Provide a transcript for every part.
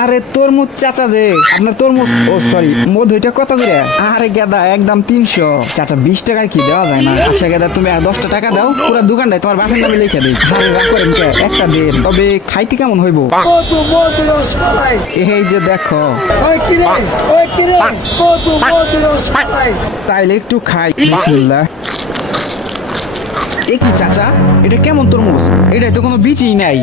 আরে তরমুজ চাচা যে আপনার তরমুজ, ও সরি, মধু এটা কত করে? আরে গেদা একদম 300। চাচা 20 টাকায় কি দেওয়া যায় না? আচ্ছা গেদা তুমি আর 10টা টাকা দাও, পুরো দোকানটাই তোমার বাপের নামে লিখে দিই। আরে রাগ করেন কে, একটা দেন, তবে খাইতে কেমন হইব? এই যে দেখো, তাইলে একটু খাই। বিসমিল্লাহ। এ কি চাচা, এটা কেমন তরমুজ? এটাই তো কোনো বীজই নাই।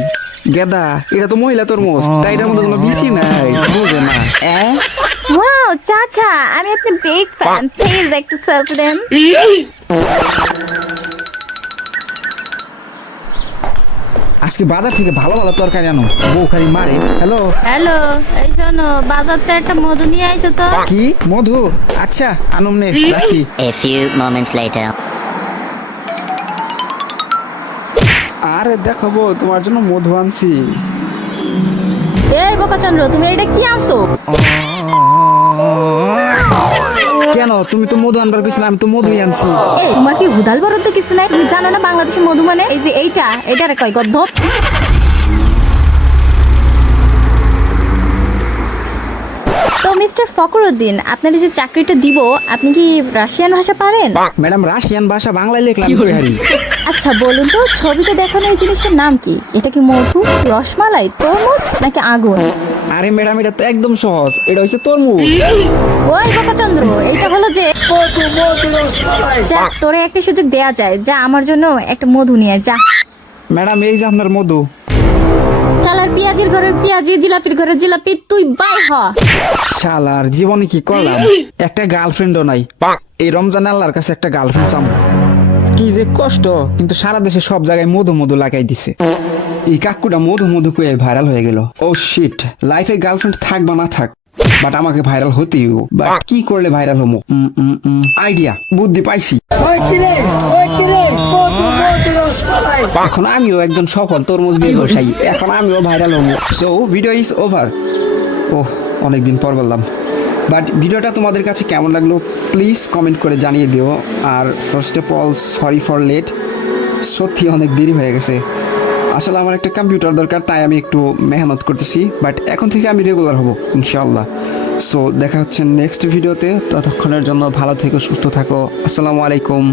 গেদা এটা তো মহিলা তরমুজ, তাই এটার মধ্যে কোনো বীজই নাই, বুঝে না। ওয়াও চাচা, আমি আপনার বিগ ফ্যান, প্লিজ একটু সেলফি দেন। আজকে বাজার থেকে ভালো ভালো তরকারি আনো, বউ খালি মারে। হ্যালো হ্যালো, এই শোনো, বাজার থেকে একটা মধু নিয়ে আইসো তো। কি মধু? আচ্ছা আনুম নে, রাখি। A few moments later. আরে দেখো বউ, তোমার জন্য মধু আনছি। এই বোকাচন্দ্র, তুমি এটা কি আনছো? কেন, তুমি তো মধু আনবার গেছিলে, আমি তো মধুই আনছি। এই তোমার কি হুদাল বরদ কিছু নাই? তুমি জানো না বাংলাদেশি মধু মানে এই যে এইটারে কয় গদ্ধব। তো মিস্টার ফখরুদ্দিন, আপনার এই যে চাকরিটা দিব, আপনি কি রাশিয়ান ভাষা পারেন? ম্যাডাম রাশিয়ান ভাষা বাংলায় লিখলাম কই হারি। আচ্ছা বলুন তো, ছবিতে দেখানো এই জিনিসটার নাম কি? এটা কি মধু, রসমালাই, তরমুজ নাকি আগুন? আরে ম্যাডাম এটা তো একদম সহজ, এটা হচ্ছে তরমুজ। ওই বোকাচন্দ্র, এটা হলো যে যা, তোরে একটা সুযোগ দেয়া যায়, যা আমার জন্য একটা মধু নিয়ে যা। ম্যাডাম এই যে আপনার মধু। শালার পিয়াজির ঘরের পিয়াজি, জিলাপির ঘরের জিলাপি, তুই বাই হ। শালার জীবনে কি করলাম, একটা গার্লফ্রেন্ডও নাই। এই রমজান আল্লাহর কাছে একটা গার্লফ্রেন্ড চাম, কি যে কষ্ট। কিন্তু সারা দেশে সব জায়গায় মধু মধু লাগাই দিছে। এই কাকুটা মধু মধু কয়ে ভাইরাল হয়ে গেল। ও শিট, লাইফে গার্লফ্রেন্ড থাক বা না থাক, বাট আমাকে ভাইরাল হতেই হবে। বাট কি করলে ভাইরাল হবো? আইডিয়া, বুদ্ধি পাইছি। এখন আমিও একজন সফল তরমুজ ব্যবসায়ী, এখন আমিও ভাইরাল হবো। So video is over. ওহ, অনেকদিন পর বললাম। বাট ভিডিওটা তোমাদের কাছে কেমন লাগলো প্লিজ কমেন্ট করে জানিয়ে দিও। আর first of all sorry for late, সত্যি অনেক দেরি হয়ে গেছে। আসলে আমার একটা কম্পিউটার দরকার, তাই আমি একটু মেহনত করতেছি। বাট এখন থেকে আমি রেগুলার হব ইনশাআল্লাহ। সো দেখা হচ্ছে নেক্সট ভিডিওতে। ততক্ষণের জন্য ভালো থেকো, সুস্থ থাকো। আসসালামু আলাইকুম।